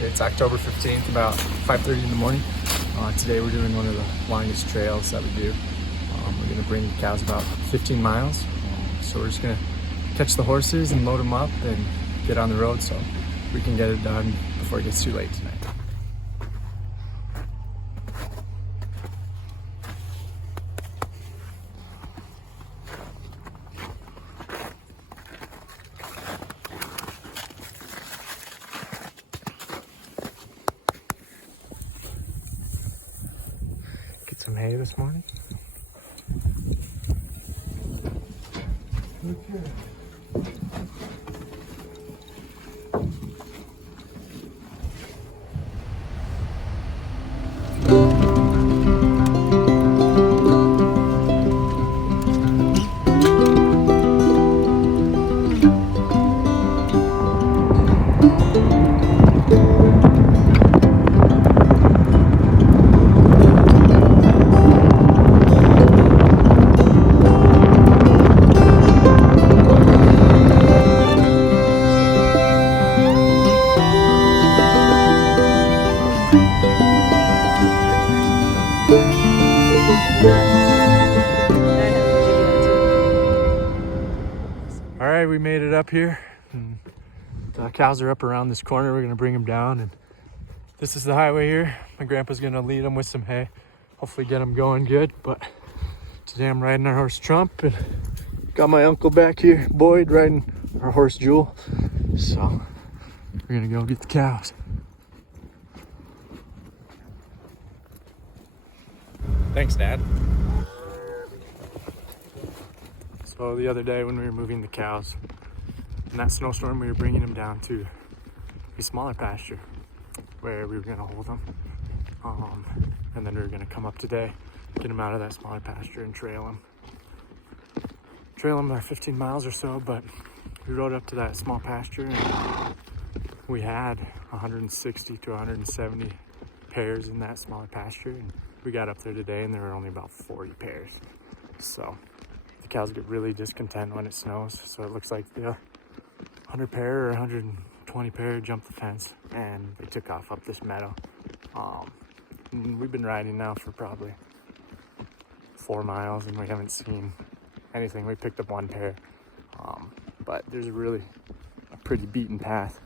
It's October 15th, about 5:30 in the morning. Today we're doing one of the longest trails that we do. We're gonna bring the cows about 15 miles. So we're just gonna catch the horses and load them up and get on the road so we can get it done before it gets too late tonight. Get some hay this morning. Okay. All right, we made it up here. The cows are up around this corner. We're gonna bring them down, and this is the highway here. My grandpa's gonna lead them with some hay, hopefully get them going good. But today I'm riding our horse Trump, and got my uncle back here, Boyd, riding our horse Jewel. So we're gonna go get the cows. Thanks, Dad. So the other day when we were moving the cows, in that snowstorm, we were bringing them down to a smaller pasture where we were gonna hold them. And then we were gonna come up today, get them out of that smaller pasture and trail them. Trail them about 15 miles or so, but we rode up to that small pasture and we had 160 to 170 pairs in that smaller pasture. And we got up there today and there were only about 40 pairs. So the cows get really discontent when it snows. So it looks like the 100 pair or 120 pair jumped the fence and they took off up this meadow. And we've been riding now for probably 4 miles and we haven't seen anything. We picked up one pair, but there's really a pretty beaten path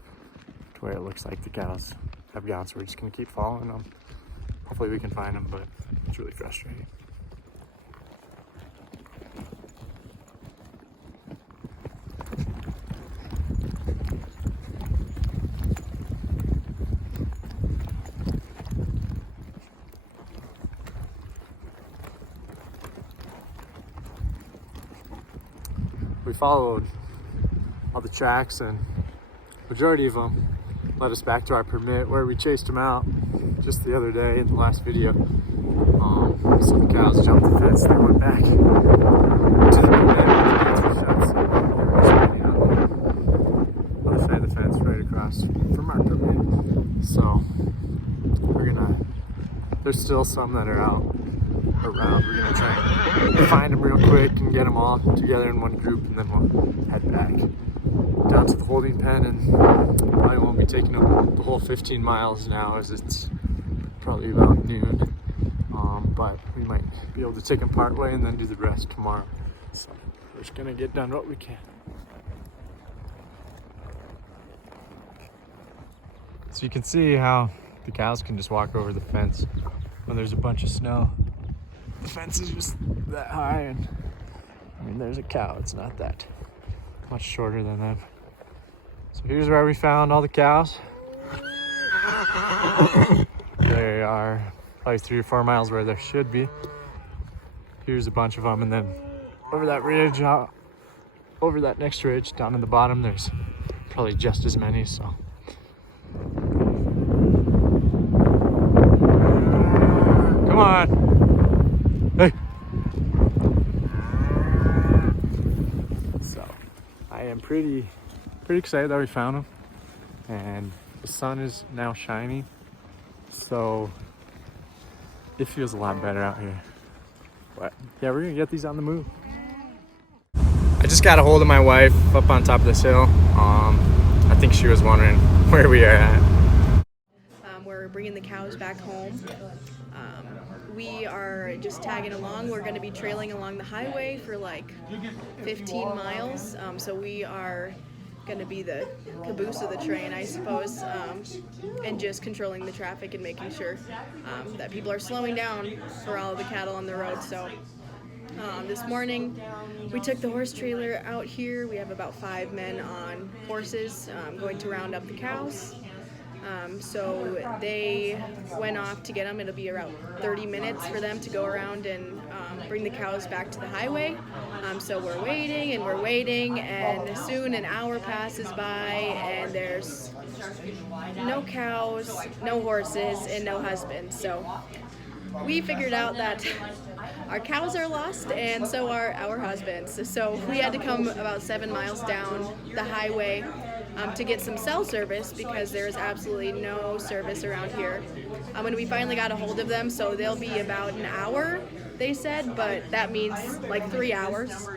to where it looks like the cows have gone. So we're just gonna keep following them. Hopefully we can find them, but it's really frustrating. We followed all the tracks and majority of them led us back to our permit where we chased them out just the other day in the last video. So the cows jumped the fence, they went back to the permit, the gates were shut, so we're just waiting on the other side of the fence right across from our permit. So there's still some that are out around. We're gonna try and find them real quick and get them all together in one group, and then we'll head back down to the holding pen. And probably won't be taking the whole 15 miles now, as it's probably about noon. But we might be able to take them part way and then do the rest tomorrow. So we're just gonna get done what we can. So you can see how the cows can just walk over the fence when there's a bunch of snow. The fence is just that high, and I mean, there's a cow. It's not that much shorter than them. So here's where we found all the cows. They are probably 3 or 4 miles where there should be. Here's a bunch of them, and then over that ridge, over that next ridge down in the bottom, there's probably just as many. So come on. Hey. So I am pretty excited that we found them, and the sun is now shining, so it feels a lot better out here. But yeah, we're gonna get these on the move. I just got a hold of my wife up on top of this hill. I think she was wondering where we are at. bringing the cows back home. We are just tagging along. We're going to be trailing along the highway for like 15 miles. So we are going to be the caboose of the train, I suppose, and just controlling the traffic and making sure that people are slowing down for all of the cattle on the road. So this morning we took the horse trailer out here. We have about 5 men on horses going to round up the cows. So they went off to get them. It'll be around 30 minutes for them to go around and bring the cows back to the highway. So we're waiting, and soon an hour passes by and there's no cows, no horses, and no husbands. So we figured out that our cows are lost and so are our husbands. So we had to come about 7 miles down the highway to get some cell service because there is absolutely no service around here. When we finally got a hold of them, so they'll be about an hour, they said, but that means like 3 hours.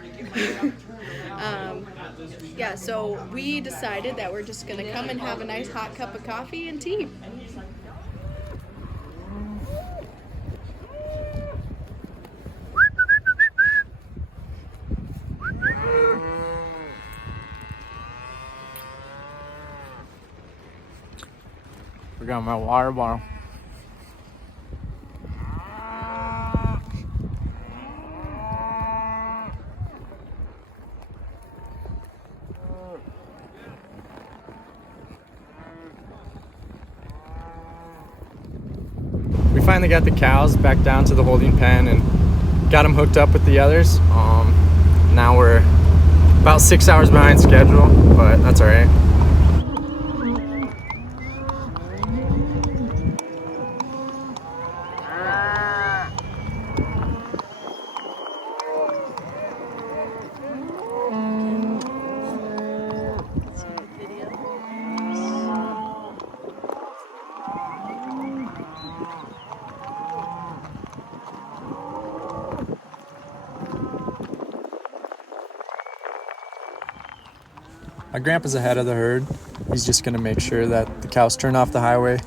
Yeah, so we decided that we're just gonna come and have a nice hot cup of coffee and tea. I got my water bottle. We finally got the cows back down to the holding pen and got them hooked up with the others. Now we're about 6 hours behind schedule, but that's all right. My grandpa's ahead of the herd. He's just gonna make sure that the cows turn off the highway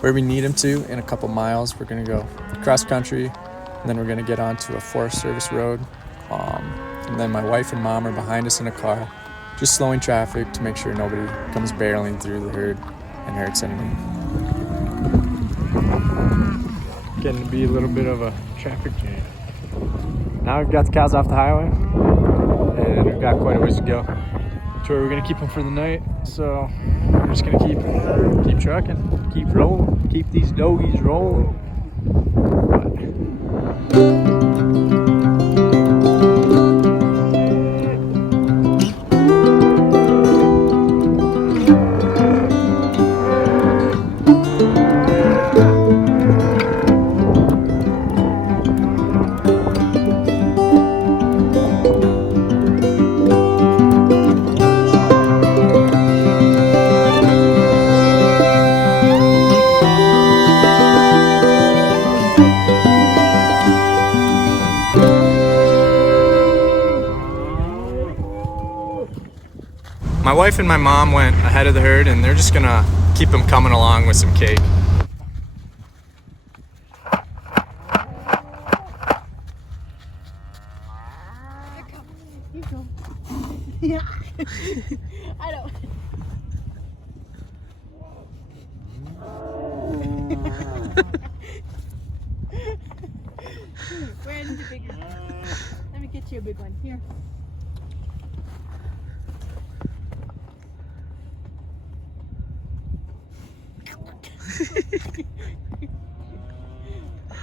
where we need them to in a couple miles. We're gonna go cross country, and then we're gonna get onto a Forest Service road. And then my wife and mom are behind us in a car, just slowing traffic to make sure nobody comes barreling through the herd and hurts anything. Getting to be a little bit of a traffic jam. Now we've got the cows off the highway, and we've got quite a ways to go. Where we're gonna keep them for the night, so we're just gonna keep trucking, keep rolling, keep these doggies rolling. My wife and my mom went ahead of the herd, and they're just gonna keep them coming along with some cake. Yeah. I don't. Where is the bigger? Let me get you a big one. Here.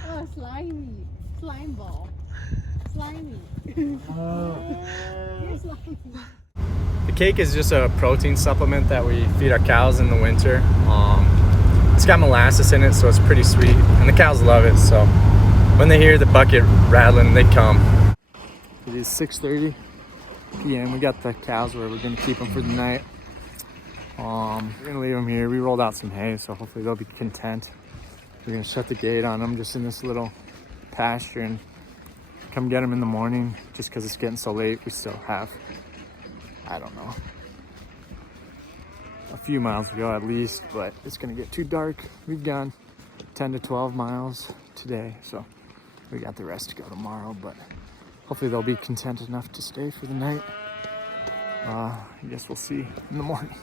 Oh, slimy. Slime ball. Slimy. You're slimy. The cake is just a protein supplement that we feed our cows in the winter. It's got molasses in it, so it's pretty sweet, and the cows love it, so when they hear the bucket rattling, they come. It is 6:30 p.m. We got the cows where we're gonna keep them for the night. We're gonna leave them here. We rolled out some hay, so hopefully they'll be content. We're gonna shut the gate on them just in this little pasture and come get them in the morning. Just because it's getting so late, we still have, I don't know, a few miles to go at least, but it's gonna get too dark. We've gone 10 to 12 miles today, so we got the rest to go tomorrow, but hopefully they'll be content enough to stay for the night. I guess we'll see in the morning.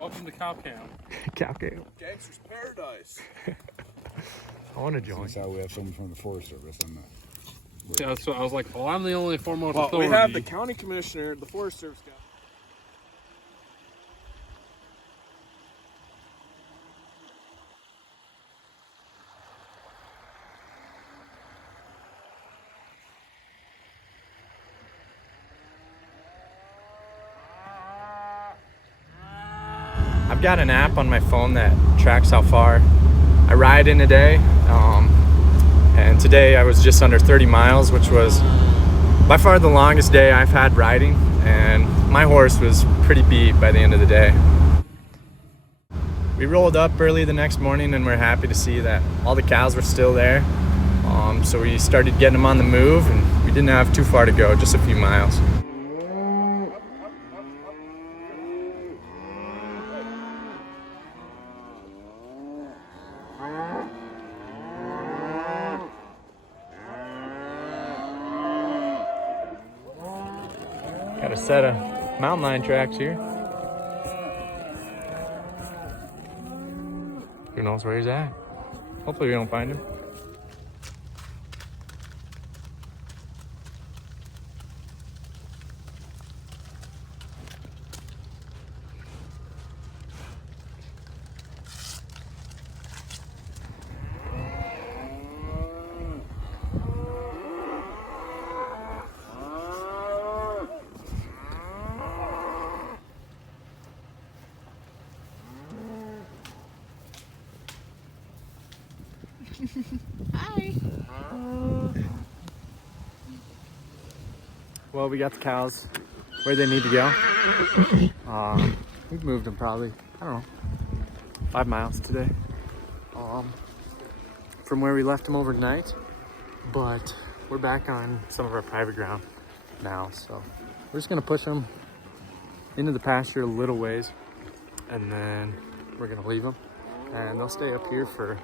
Welcome to cow camp. Cow camp. Gangster's paradise. I want to join. That's how we have someone from the Forest Service on that. Yeah, so I was like, well, I'm the only foremost Well, authority. we have the county commissioner, the Forest Service guy. I've got an app on my phone that tracks how far I ride in a day. And today I was just under 30 miles, which was by far the longest day I've had riding. And my horse was pretty beat by the end of the day. We rolled up early the next morning and we're happy to see that all the cows were still there. So we started getting them on the move, and we didn't have too far to go, just a few miles. Got a set of mountain lion tracks here. Who knows where he's at? Hopefully we don't find him. Hi. Well, we got the cows where they need to go. We've moved them probably, I don't know, 5 miles today from where we left them overnight. But we're back on some of our private ground now, so we're just gonna push them into the pasture a little ways, and then we're gonna leave them, and they'll stay up here for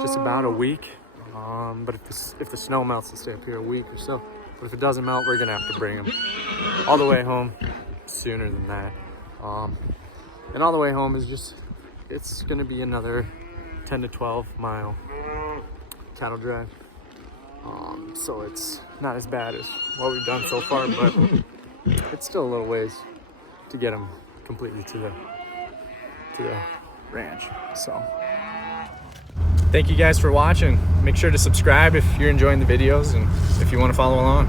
just about a week. But if the snow melts, they'll stay up here a week or so. But if it doesn't melt, we're gonna have to bring them all the way home sooner than that. And all the way home is just, it's gonna be another 10 to 12 mile cattle drive. So it's not as bad as what we've done so far, but it's still a little ways to get them completely to the ranch. So thank you guys for watching. Make sure to subscribe if you're enjoying the videos and if you want to follow along.